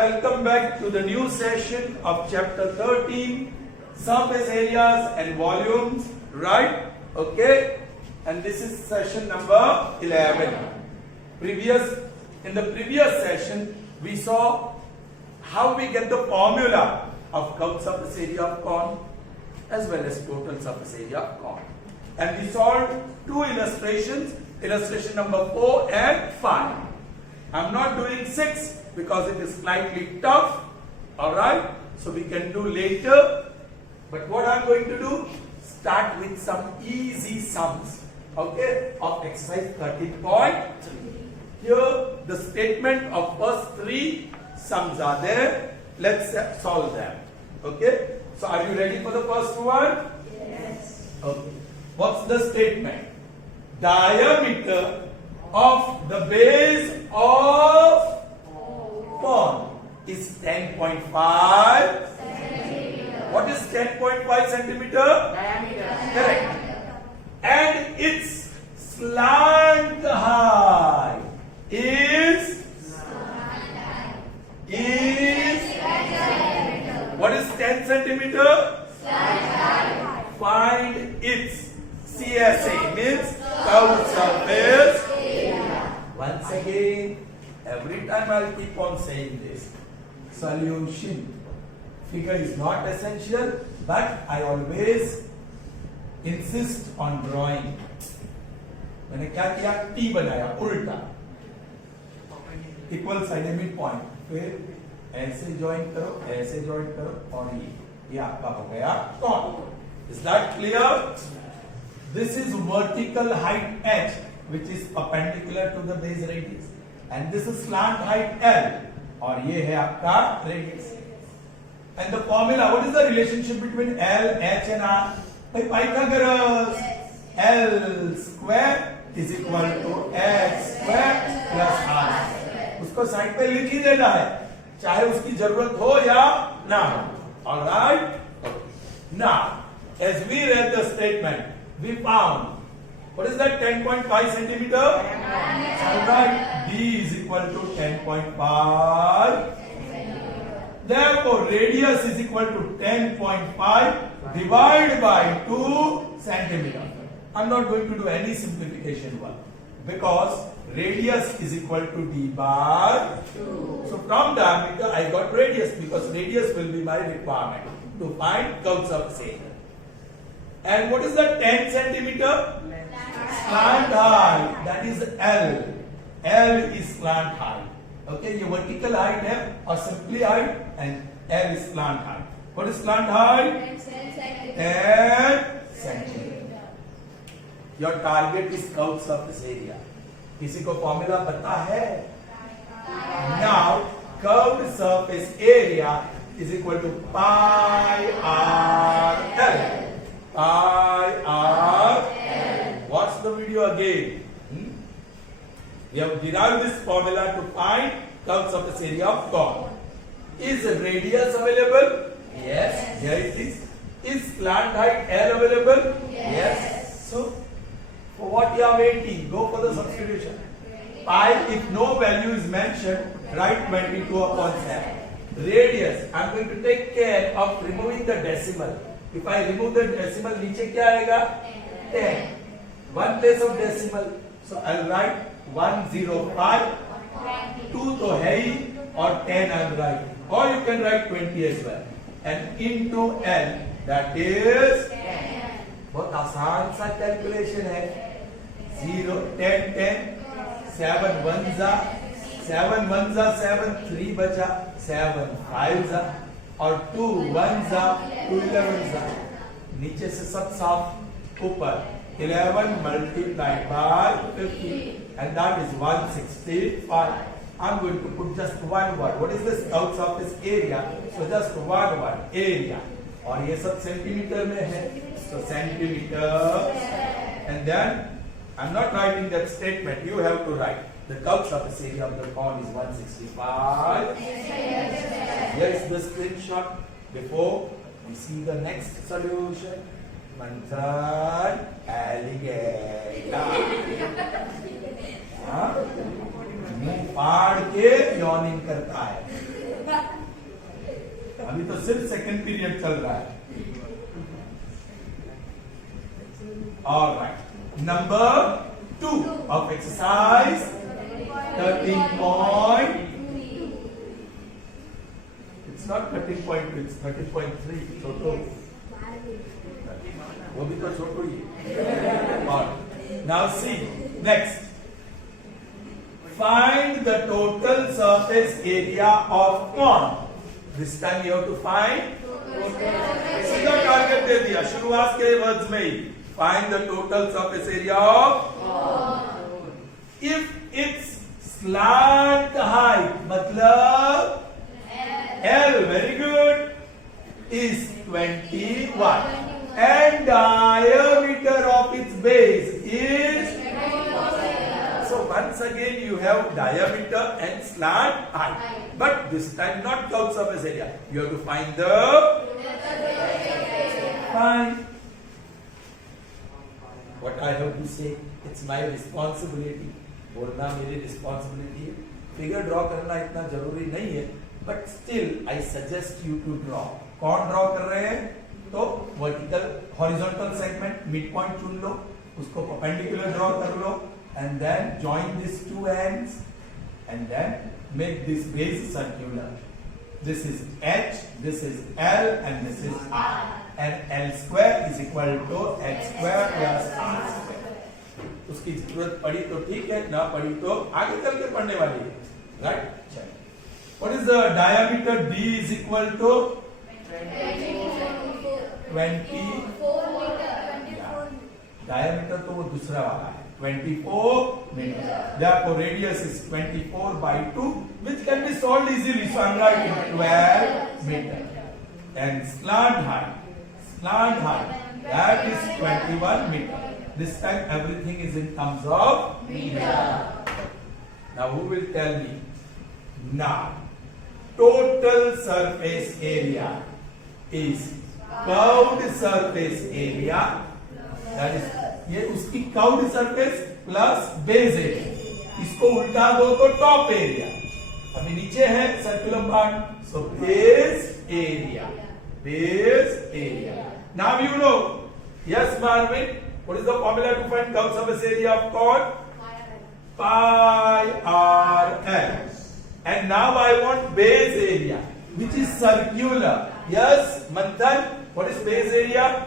welcome back to the new session of chapter 13, surface areas and volumes, right? Okay, and this is session number 11. In the previous session, we saw how we get the formula of curved surface area of cone as well as total surface area of cone. And we solved two illustrations, illustration number 4 and 5. I'm not doing 6 because it is slightly tough, alright? So we can do later. But what I'm going to do, start with some easy sums, okay, of exercise 13.3. Here the statement of first 3 sums are there. Let's solve them, okay? So are you ready for the first one? Yes. Okay. What's the statement? Diameter of the base of cone is 10.5 centimeter. What is 10.5 centimeter? Diameter. Correct. And its slant height is what is 10 centimeter? Find its CSA, means curved surface area. Once again, every time I'll keep on saying this. Solution. Figure is not essential, but I always insist on drawing. मैंने क्या किया? T बनाया उल्टा, equal side mid point, फिर ऐसे join करो, ऐसे join करो, और ये आपका हो गया cone. Is that clear? This is vertical height h, which is perpendicular to the base radius, and this is slant height L, और ये है आपका radius. And the formula, what is the relationship between L, H and R? by Pythagoras. L square is equal to H square plus R. उसको side पे लिख ही देना है, चाहे उसकी जरूरत हो या ना हो. All right? Now, as we read the statement, we found what is that 10.5 centimeter? All right, D is equal to 10.5. Therefore, radius is equal to 10.5 divided by 2 centimeter. I'm not going to do any simplification work because radius is equal to D by 2. So from diameter I got radius because radius will be my requirement to find curved surface area. And what is the 10 centimeter? Slant height, that is L. L is slant height. Okay, ये vertical height है और simply height, and L is slant height. What is slant height? 10 centimeter. Your target is curved surface area. किसी को formula पता है? Now, curved surface area is equal to pi r L. Pi r L. Watch the video again. We have derived this formula to find curved surface area of cone. Is radius available? Yes. Here it is. Is slant height L available? Yes. So, for what you are waiting? Go for the substitution. Pi, if no value is mentioned, write 22 upon 7. Radius, I am going to take care of removing the decimal. If I remove the decimal, नीचे क्या आएगा? 10. One place of decimal. So I'll write 105. 2 तो है ही, और 10 I'll write. Or you can write 20 as well. And into L, that is 10. बहुत आसान सा calculation है. 0, 10, 10, 7 1 जा, 7 1 जा 7, 3 बचा, 7 5 जा, और 2 1 जा, 2 11 जा. नीचे से सब साफ, ऊपर 11 multiplied by 50, and that is 165. I'm going to put just one word. What is this curved surface area? So just one word, area. और ये सब सेंटीमीटर में है, so centimeter. And then I'm not writing that statement. You have to write the curved surface area of the cone is 165. Here is the screenshot before we see the next solution. Manzar alligator. मुंह फाड़ के yawning करता है. सिर्फ second period चल रहा है। Alright, number 2 of exercise 13. It's not 13.2, it's 13.3. छोटो, वो भी तो छोटो ही है। और now see next. Find the total surface area of cone. This time you have to find. सीधा टारगेट दे दिया शुरुआत के वर्ड्स में ही। Find the total surface area of cone. If its slant height, मतलब L, very good, is 21 and diameter of its base is. So once again you have diameter and slant height, but this time not curved surface area. You have to find the. Fine. What I have to say, it's my responsibility. बोलना मेरी responsibility है. Figure draw करना इतना जरूरी नहीं है, but still I suggest you to draw. कौन draw कर रहे हैं? तो vertical, horizontal segment, midpoint चुन लो, उसको perpendicular draw कर लो, and then join these two ends, and then make this base circular. This is H, this is L, and this is R. And L square is equal to H square plus R square. उसकी जरूरत पड़ी तो ठीक है, ना पड़ी तो आगे चल के पढ़ने वाली है, right? चलिए. What is the diameter? D is equal to 24 meter. Diameter तो वो दूसरा वाला है, 24 meter. Therefore radius is 24 by 2, which can be solved easily. So I'm writing 12 meter. And slant height, that is 21 meter. This time everything is in terms of meter. Now who will tell me? Now total surface area is curved surface area, that is ये उसकी curved surface plus base area, इसको उल्टा दो तो top area, अभी नीचे है circular part, so base area. Now you know. Yes, Marvin, what is the formula to find curved surface area of cone? Pi r l. And now I want base area, which is circular. Yes, Manthan, what is base area?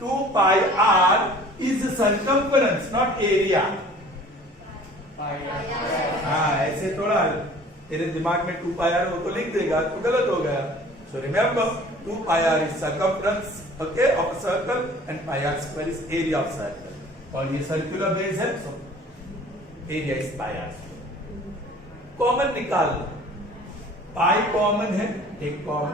2 pi r is circumference, not area. हाँ, ऐसे थोड़ा तेरे दिमाग में 2 pi r वो तो लिख देगा, तो गलत हो गया. So remember, 2 pi r is circumference, okay, of a circle, and pi r square is area of circle. और ये circular base है, so area is pi r square. Common निकाल लो. पाई कॉमन है, एक कॉमन,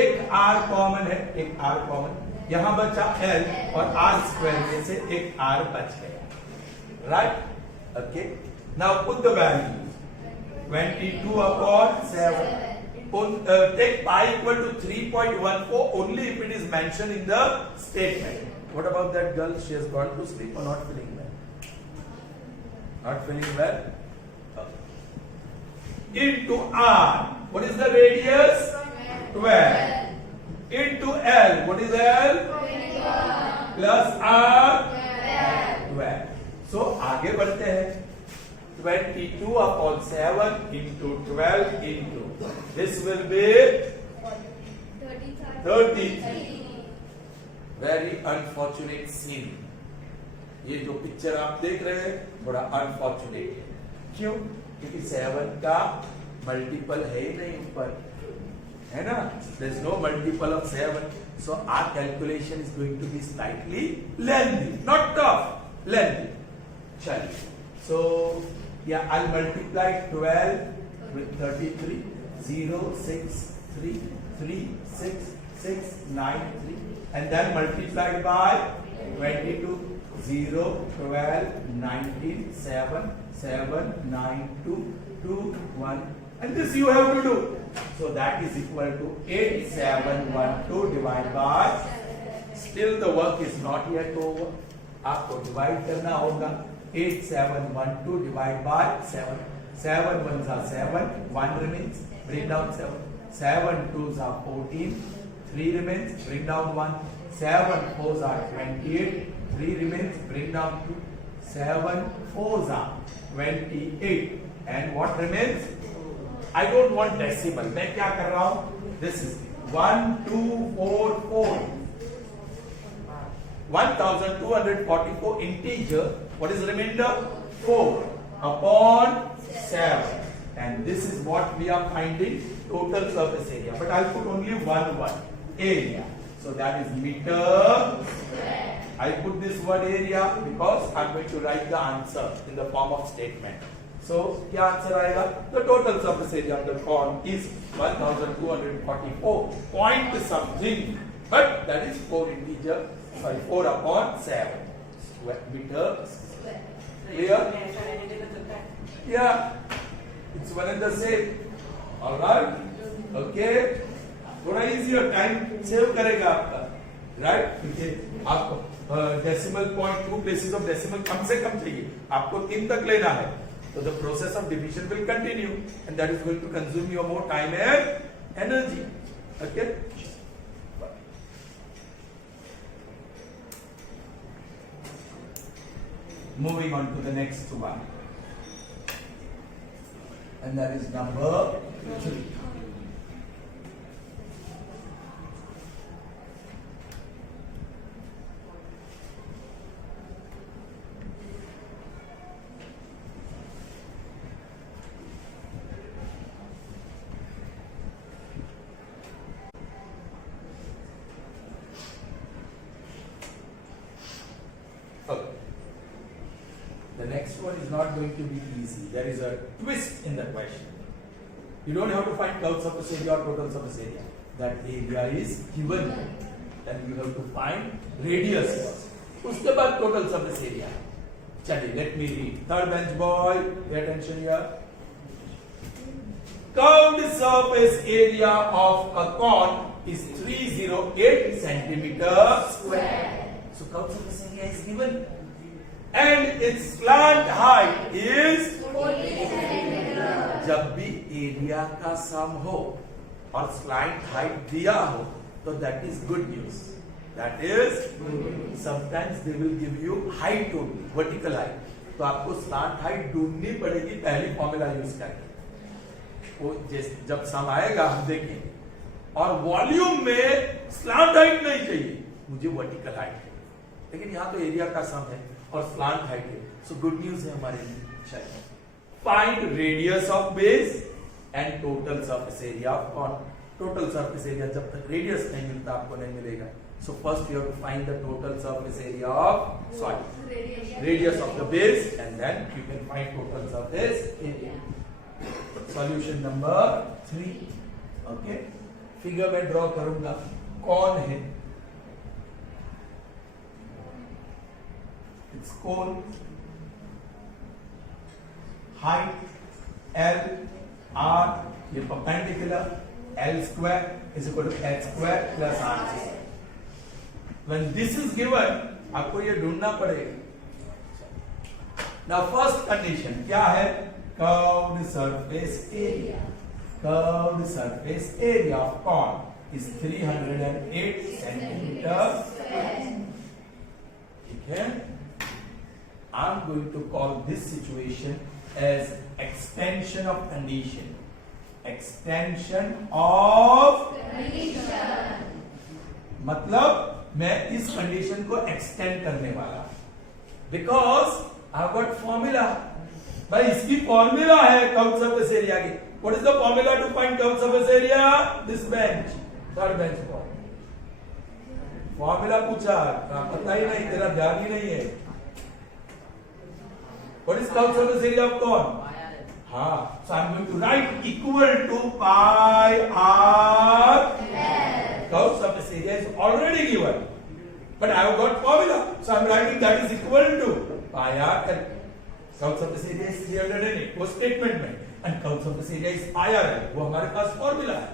एक r कॉमन है, एक r common, यहां बचा l और r स्क्वायर में से एक r बच गया, right? Okay, now put the value 22 upon 7. Take pi equal to 3.14 only if it is mentioned in the statement. What about that girl? She has gone to sleep or not feeling well? Not feeling well? Into r, what is the radius? 12. Into L, what is L? 21. Plus R? 12. So आगे बढ़ते हैं. 22 upon 7 into 12 into, this will be 33. Very unfortunate scene. ये जो picture आप देख रहे हैं बड़ा अनफॉर्चुनेट है. क्यों? क्योंकि 7 का मल्टीपल है ही नहीं ऊपर, है ना? There is no multiple of 7, so our calculation is going to be slightly lengthy, not tough, lengthy. चलिए, so yeah, I'll multiply 12 with 33. 0, 6, 3, 3, 6, 6, 9, 3, and then multiplied by 22. 0, 12, 19, 7, 7, 9, 2, 2, 1, and this you have to do. So that is equal to 8712 divided by. Still the work is not yet over. आपको divide करना होगा. 8712 divided by 7. 7 ones are 7. 1 remains. Bring down 7. 7 2s are 14. 3 remains. Bring down 1. 7 4s are 28. 3 remains. Bring down 2. 7 4s are 28. And what remains? I don't want decimal. मैं क्या कर रहा हूँ? This is 1 2 4 4. 1244 integer. What is the remainder? 4 upon 7. And this is what we are finding total surface area. But I'll put only one area. So that is meter. I put this word area because I'm going to write the answer in the form of statement. So क्या answer आएगा? The total surface area of the cone is 1244 point something, but that is 4 upon 7 meter. Clear? Yeah, it's one and the same. All right? Okay. थोड़ा easier time save करेगा आपका, right? क्योंकि आपको decimal point 2 places of decimal कम से कम चाहिए. आपको 3 तक लेना है. So the process of division will continue, and that is going to consume your more time and energy. Okay? Moving on to the next one, and that is number 3. The next one is not going to be easy. There is a twist in the question. You don't have to find curved surface area or total surface area. That area is given. Then you have to find radius. उसके बाद total surface area. चलिए, let me read. Third bench boy, pay attention here. Curved surface area of a cone is 308 centimeter square. So curved surface area is given. And its slant height is 40 centimeter. जब भी area का सम हो और slant height दिया हो तो that is good news. That is sometimes they will give you height only, vertical height. तो आपको स्लांट हाइट ढूंढनी पड़ेगी पहली फॉर्मूला यूज करके. वो जब सम आएगा हम देखेंगे. और वॉल्यूम में स्लांट हाइट नहीं चाहिए, मुझे वर्टिकल हाइट है. लेकिन यहाँ तो एरिया का सम है और स्लांट हाइट है. सो गुड न्यूज है हमारे लिए. चलिए, find radius of base and total surface area of cone. Total surface area जब तक रेडियस नहीं मिलता आपको नहीं मिलेगा. So first you have to find the total surface area of radius of the base and then you can find total surface area. Solution number 3. Okay, figure में draw करूंगा. कौन है? It's cone. Height L R, ये perpendicular. L square is equal to H square plus R square. When this is given, आपको ये ढूंढना पड़ेगा. Now first condition क्या है? Curved surface area. Curved surface area of cone is 308 centimeters square. ठीक है? I'm going to call this situation as extension of condition. Extension of condition. मतलब मैं इस कंडीशन को एक्सटेंड करने वाला. Because I've got formula. भाई इसकी फॉर्मूला है कर्व सरफेस एरिया की. What is the formula to find curve surface area? This bench, third bench पर. फॉर्मूला पूछा, पता ही नहीं, तेरा ध्यान ही नहीं है. What is curved surface area of cone? हाँ, so I'm going to write equal to pi r. Curved surface area is already given, but I have got formula, so I'm writing that is equal to pi r. Curved surface area is 308. वो statement में, and curved surface area is pi r है, वो हमारे पास formula है.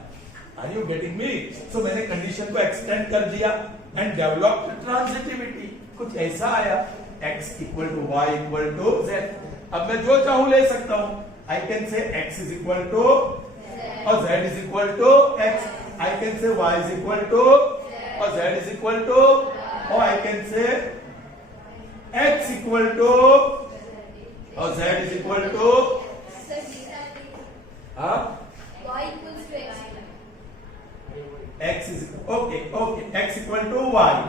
Are you getting me? So मैंने condition को extend कर दिया and developed transitivity. कुछ ऐसा आया. X equal to y equal to z. अब मैं जो चाहूं ले सकता हूं. I can say x is equal to or z is equal to x. I can say y is equal to, or z is equal to, or I can say x equal to, or z is equal to, Y equals to X. x is okay, x equal to y,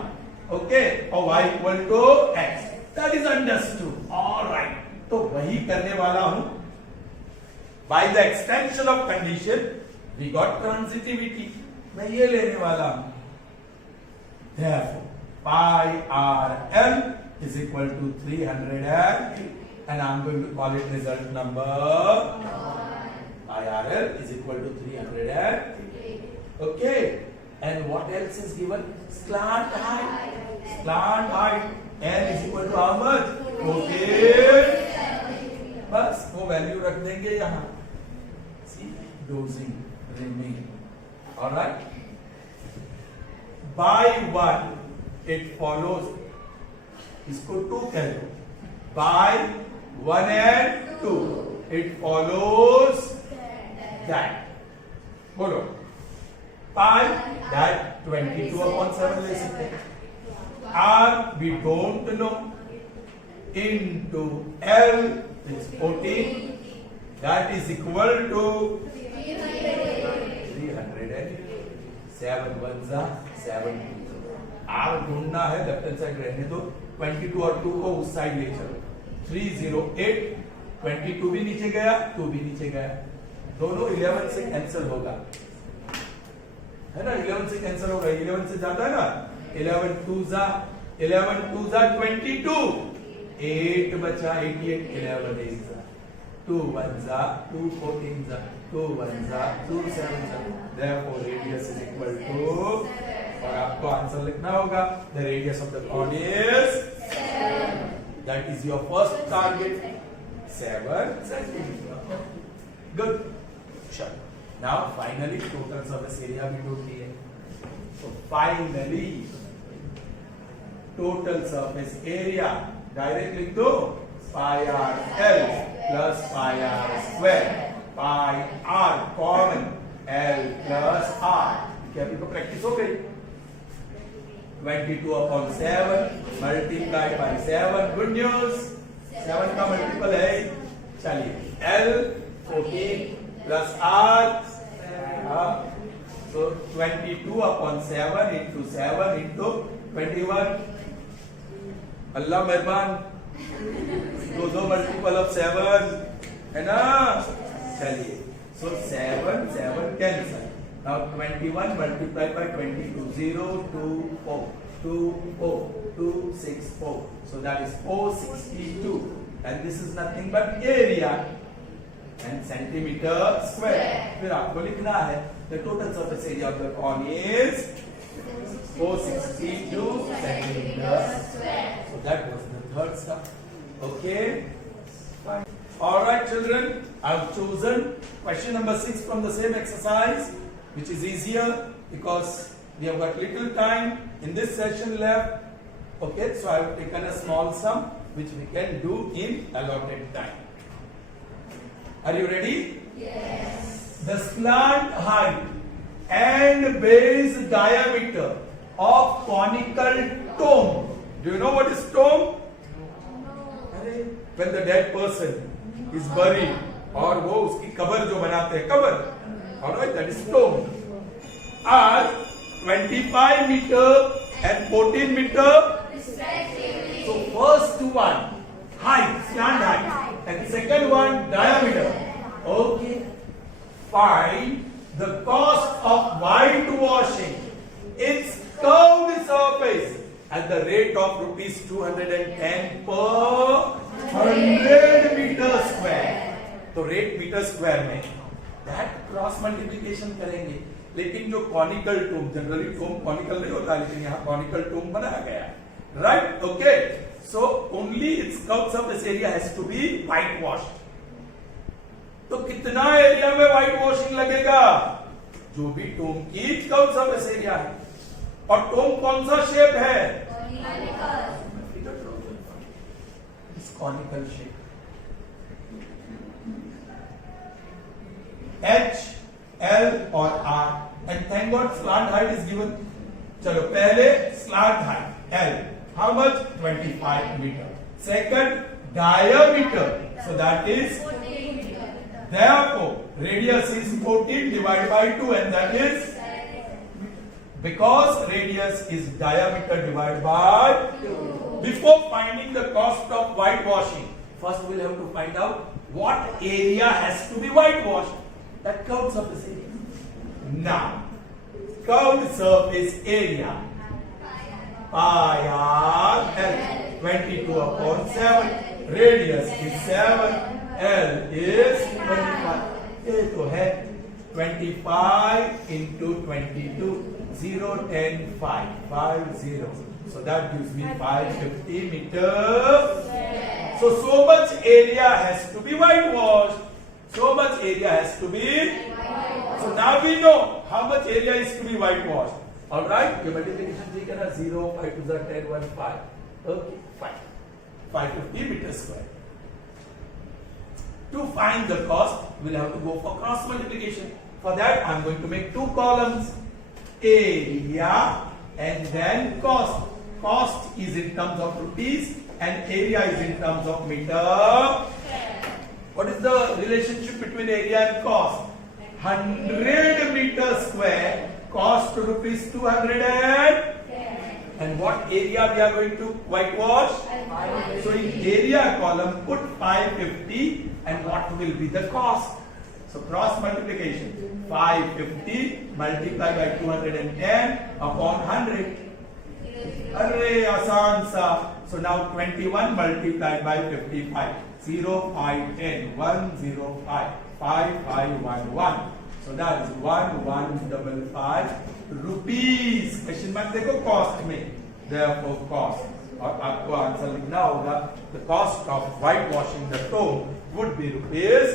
okay, or y equal to x. That is understood. All right. तो वही करने वाला हूं. By the extension of condition, we got transitivity. मैं ये लेने वाला हूं. Therefore, pi r l is equal to 300 and I'm going to call it result number. Pi r l is equal to 300. Okay. And what else is given? Slant height. Slant height. N is equal to how much? 14. बस वो value रख देंगे यहाँ. See, dosing, rimming. All right. By 1, it follows. इसको 2 कह दो. By 1 and 2, it follows that. बोलो. Pi that 22 upon 7 ले सकते हैं. R we don't know. Into L is 14. That is equal to 300. 7 ones are 7. R ढूंढना है, लेफ्ट हैंड साइड रहने दो. 22 और 2 को उस साइड ले चलो. 308. 22 भी नीचे गया, 2 भी नीचे गया. दोनों 11 से कैंसिल होगा, है ना. 11 से कैंसिल होगा. 11 से जाता है ना. 11 2s are 22. 8 बचा 88. 11 8s are 2 1s are 2 14s are 2 1s are 2 7s are. Therefore radius is equal to, और आपको आंसर लिखना होगा. The radius of the cone is 7. That is your first target. 7 centimeter. Good. Sure. Now finally total surface area भी ढूंढनी है. So finally total surface area direct लिख दो. Pi r l plus pi r square. Pi r common L plus r. क्या अभी को practice हो गई. 22 upon 7 multiplied by 7. Good news. 7 का मल्टीपल है. चलिए L 14 plus R. So 22 upon 7 into 7 into 21. अल्लाह मेहरबान. दो मल्टीपल ऑफ 7 है ना. चलिए. So 7 cancel. Now 21 multiplied by 22. 0 2 4 2 4 2 6 4. So that is 462. And this is nothing but area. And centimeter square. फिर आपको लिखना है the total surface area of the cone is 462 centimeter square. So that was the third step. Okay. Fine. All right, children. I've chosen question number 6 from the same exercise, which is easier because we have got little time in this session left. Okay. So I have taken a small sum which we can do in allotted time. Are you ready? Yes. The slant height and base diameter of conical tomb. Do you know what is tomb? When the dead person is buried, और वो उसकी cover जो बनाते हैं, cover. Alright, that is tomb. Are 25 meter and 14 meter. Respectively. So first one height, slant height, and second one diameter. Okay. Find the cost of whitewashing its curved surface at the rate of rupees 210 per 100 meter square. तो rate metre square में that cross multiplication करेंगे. लेकिन जो conical tomb, generally tomb conical नहीं होता, लेकिन यहाँ conical tomb बनाया गया है. Right. Okay. So only it's curved surface area has to be white washed. तो कितना एरिया में व्हाइट वॉशिंग लगेगा? जो भी टोम की कर्व्ड सरफेस एरिया है. और टोम कौन सा शेप है? Conical shape. H और R. And thank God slant height is given. चलो पहले slant height L. How much? 25 meter. Second, diameter. So that is, therefore, radius is 14 divided by 2 and that is, because radius is diameter divided by 2. Before finding the cost of whitewashing, first we'll have to find out what area has to be whitewashed. That curved surface area. Now, curved surface area. Pi r L 22 upon 7. Radius is 7. L is 25. ये तो है 25 into 22. 0, 10, 5. 5, 0. So that gives me 550 meters. So much area has to be whitewashed. So much area has to be. So now we know how much area is to be whitewashed. Alright? ये multiplication ठीक है ना? 0, 5 to the 10, 1, 5. Okay, fine. 550 meters square. To find the cost, we'll have to go for cross multiplication. For that, I'm going to make two columns. Area and then cost. Cost is in terms of rupees and area is in terms of meter. What is the relationship between area and cost? 100 meters square cost to rupees 200 and what area we are going to whitewash? So in area column put 550 and what will be the cost? So cross multiplication 550 multiplied by 210 upon 100. Array आसान सा. So now 21 multiplied by 55. 0, 5, 10. 1, 0, 5. 5, 5, 1, 1. So that is 1155 rupees. Question mark देखो cost में. Therefore cost. और आपको answer लिखना होगा. The cost of whitewashing the tomb would be rupees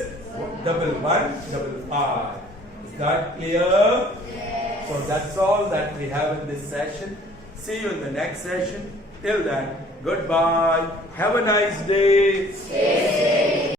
1155. Is that clear? Yes. So that's all that we have in this session. See you in the next session. Till then, goodbye. Have a nice day.